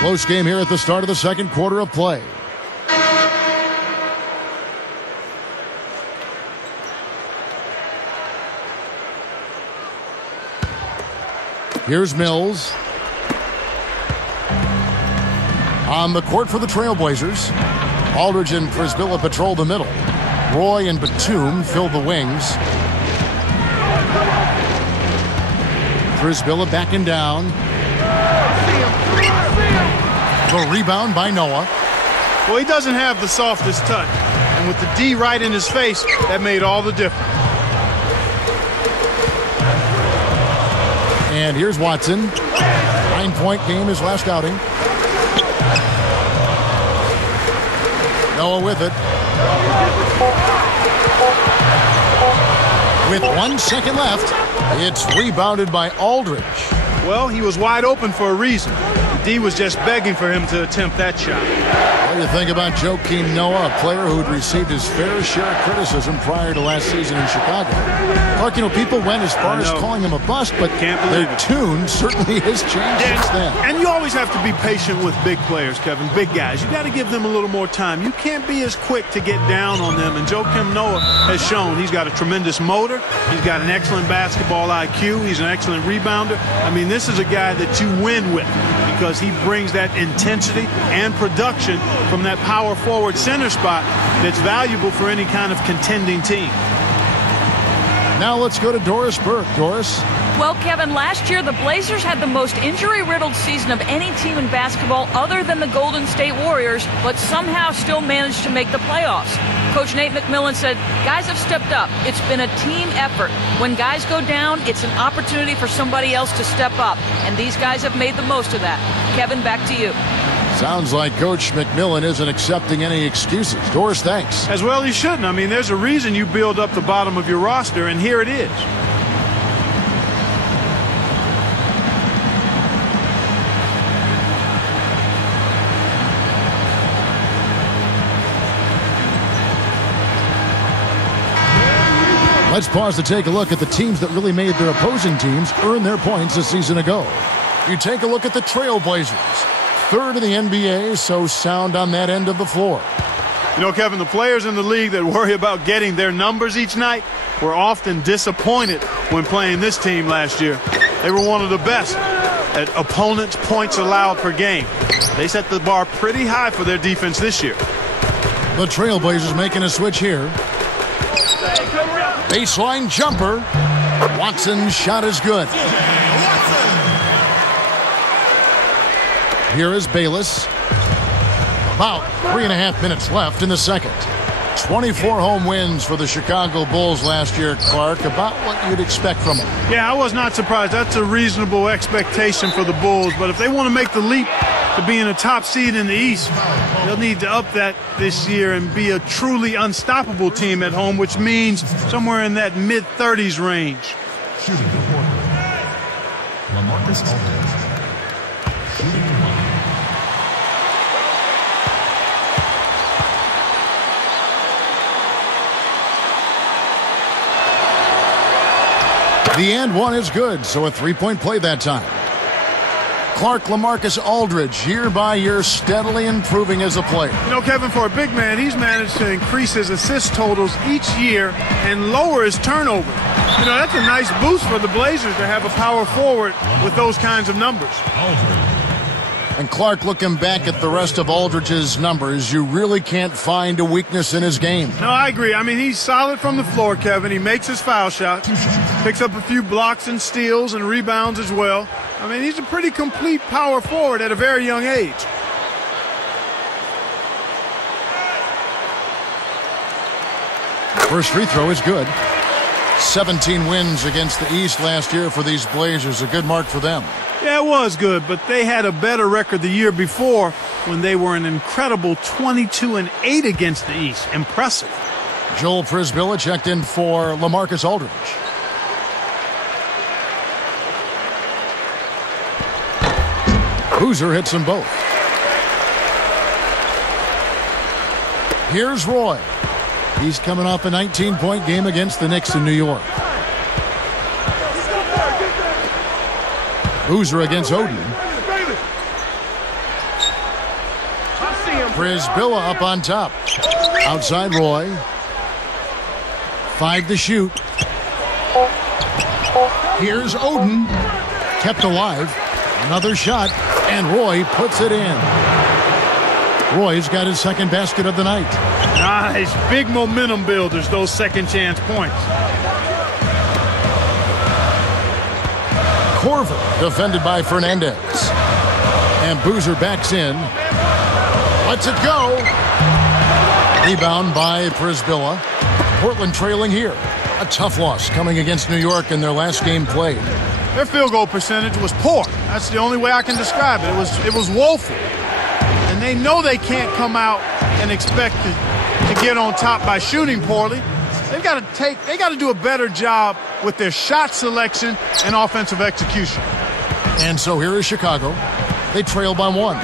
Close game here at the start of the second quarter of play. Here's Mills. On the court for the Trailblazers, Aldridge and Prisbilla patrol the middle. Roy and Batum fill the wings. Prisbilla backing down. The rebound by Noah. Well, he doesn't have the softest touch. And with the D right in his face, that made all the difference. And here's Watson. 9-point game his last outing. Noah with it. With 1 second left, it's rebounded by Aldridge. Well, he was wide open for a reason. The D was just begging for him to attempt that shot. What do you think about Joakim Noah, a player who'd received his fair share of criticism prior to last season in Chicago? Clark, you know, people went as far as calling him a bust, but their tune certainly has changed since then. And you always have to be patient with big players, Kevin, big guys. You got to give them a little more time. You can't be as quick to get down on them, and Joakim Noah has shown he's got a tremendous motor. He's got an excellent basketball IQ. He's an excellent rebounder. I mean, this is a guy that you win with because he brings that intensity and production from that power forward center spot that's valuable for any kind of contending team. Now let's go to Doris Burke. Doris? Well, Kevin, last year the Blazers had the most injury-riddled season of any team in basketball other than the Golden State Warriors, but somehow still managed to make the playoffs. Coach Nate McMillan said, guys have stepped up. It's been a team effort. When guys go down, it's an opportunity for somebody else to step up, and these guys have made the most of that. Kevin, back to you. Sounds like Coach McMillan isn't accepting any excuses. Doris, thanks. As well he shouldn't. I mean, there's a reason you build up the bottom of your roster, and here it is. Let's pause to take a look at the teams that really made their opposing teams earn their points a season ago. You take a look at the Trailblazers. Third in the NBA, so sound on that end of the floor. You know, Kevin, the players in the league that worry about getting their numbers each night were often disappointed when playing this team last year. They were one of the best at opponents' points allowed per game. They set the bar pretty high for their defense this year. The Trailblazers making a switch here. Baseline jumper. Watson's shot is good. Here is Bayless. About 3.5 minutes left in the second. 24 home wins for the Chicago Bulls last year, Clark. About what you'd expect from them. Yeah, I was not surprised. That's a reasonable expectation for the Bulls. But if they want to make the leap to being a top seed in the East, they'll need to up that this year and be a truly unstoppable team at home, which means somewhere in that mid-30s range. Shooting report. LaMarcus Aldridge. Shooting one. The and one is good, so a three-point play that time. Clark, LaMarcus Aldridge, year by year, steadily improving as a player. You know, Kevin, for a big man, he's managed to increase his assist totals each year and lower his turnover. You know, that's a nice boost for the Blazers to have a power forward with those kinds of numbers. And Clark, looking back at the rest of Aldridge's numbers, you really can't find a weakness in his game. No, I agree. I mean, he's solid from the floor, Kevin. He makes his foul shots, picks up a few blocks and steals and rebounds as well. I mean, he's a pretty complete power forward at a very young age. First free throw is good. 17 wins against the East last year for these Blazers. A good mark for them. Yeah, it was good, but they had a better record the year before when they were an incredible 22-8 against the East. Impressive. Joel Prisbilla checked in for LaMarcus Aldridge. Boozer hits them both. Here's Roy. He's coming off a 19-point game against the Knicks in New York. Boozer against Oden. Brisbilla up on top. Outside Roy. 5 to shoot. Here's Oden. Kept alive. Another shot. And Roy puts it in. Roy's got his second basket of the night. Nice. Big momentum builders, those second chance points. Corver defended by Fernandez. And Boozer backs in. Lets it go. Rebound by Brisbilla. Portland trailing here. A tough loss coming against New York in their last game played. Their field goal percentage was poor. That's the only way I can describe it. It was woeful. And they know they can't come out and expect to get on top by shooting poorly. They got to do a better job with their shot selection and offensive execution. And so here is Chicago. They trail by 1.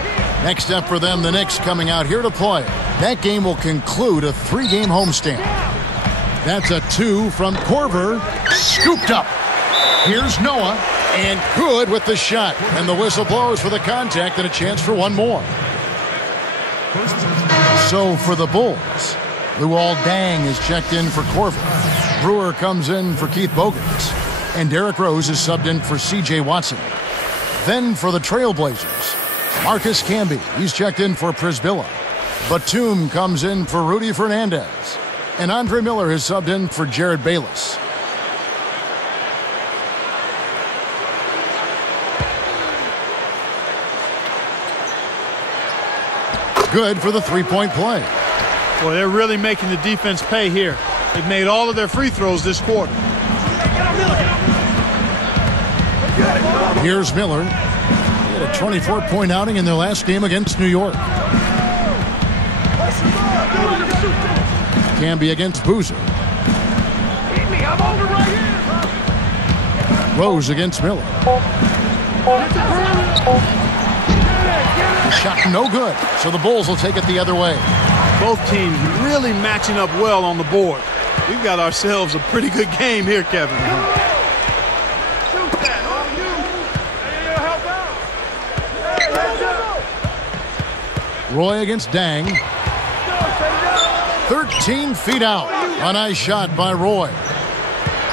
Next step for them, the Knicks coming out here to play. That game will conclude a 3-game homestand. That's a 2 from Corver. Scooped up. Here's Noah. And good with the shot. And the whistle blows for the contact and a chance for one more. So for the Bulls, Luol Deng is checked in for Corver. Brewer comes in for Keith Bogans. And Derrick Rose is subbed in for C.J. Watson. Then for the Trailblazers, Marcus Camby. He's checked in for Brisbilla. Batum comes in for Rudy Fernandez. And Andre Miller is subbed in for Jared Bayless. Good for the three-point play. Boy, they're really making the defense pay here. They've made all of their free throws this quarter. Here's Miller. He had a 24-point outing in their last game against New York. Camby against Boozer. Rose against Miller. Shot no good, so the Bulls will take it the other way. Both teams really matching up well on the board. We've got ourselves a pretty good game here, Kevin. Roy against Deng. 13 feet out. A nice shot by Roy.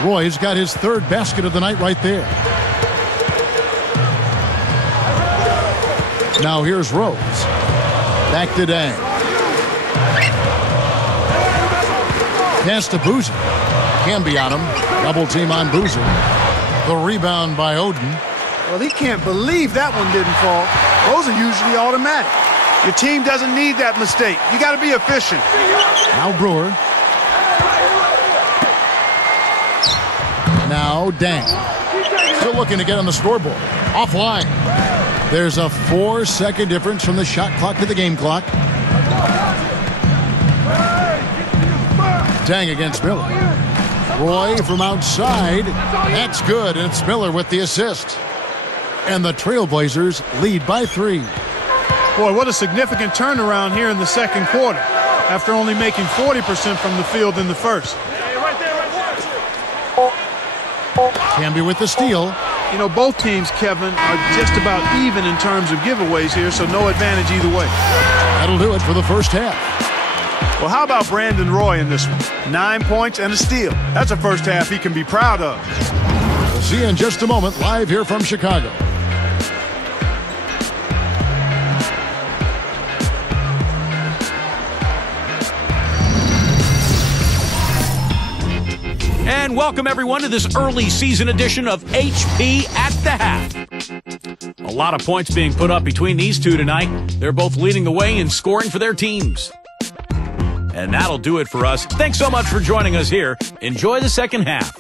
Roy's got his third basket of the night right there. Now here's Rose. Back to Deng. Pass to Boozer. Camby on him. Double team on Boozer. The rebound by Oden. Well, he can't believe that one didn't fall. Those are usually automatic. Your team doesn't need that mistake. You got to be efficient. Now Brewer. Now Deng. Still looking to get on the scoreboard. Offline. There's a 4-second difference from the shot clock to the game clock. Deng against Miller. Roy from outside. That's good, and it's Miller with the assist. And the Trailblazers lead by 3. Boy, what a significant turnaround here in the second quarter after only making 40% from the field in the first. Camby with the steal. You know, both teams, Kevin, are just about even in terms of giveaways here, so no advantage either way. That'll do it for the first half. Well, how about Brandon Roy in this one? 9 points and a steal. That's a first half he can be proud of. We'll see you in just a moment, live here from Chicago. And welcome, everyone, to this early season edition of HP at the Half. A lot of points being put up between these two tonight. They're both leading the way in scoring for their teams. And that'll do it for us. Thanks so much for joining us here. Enjoy the second half.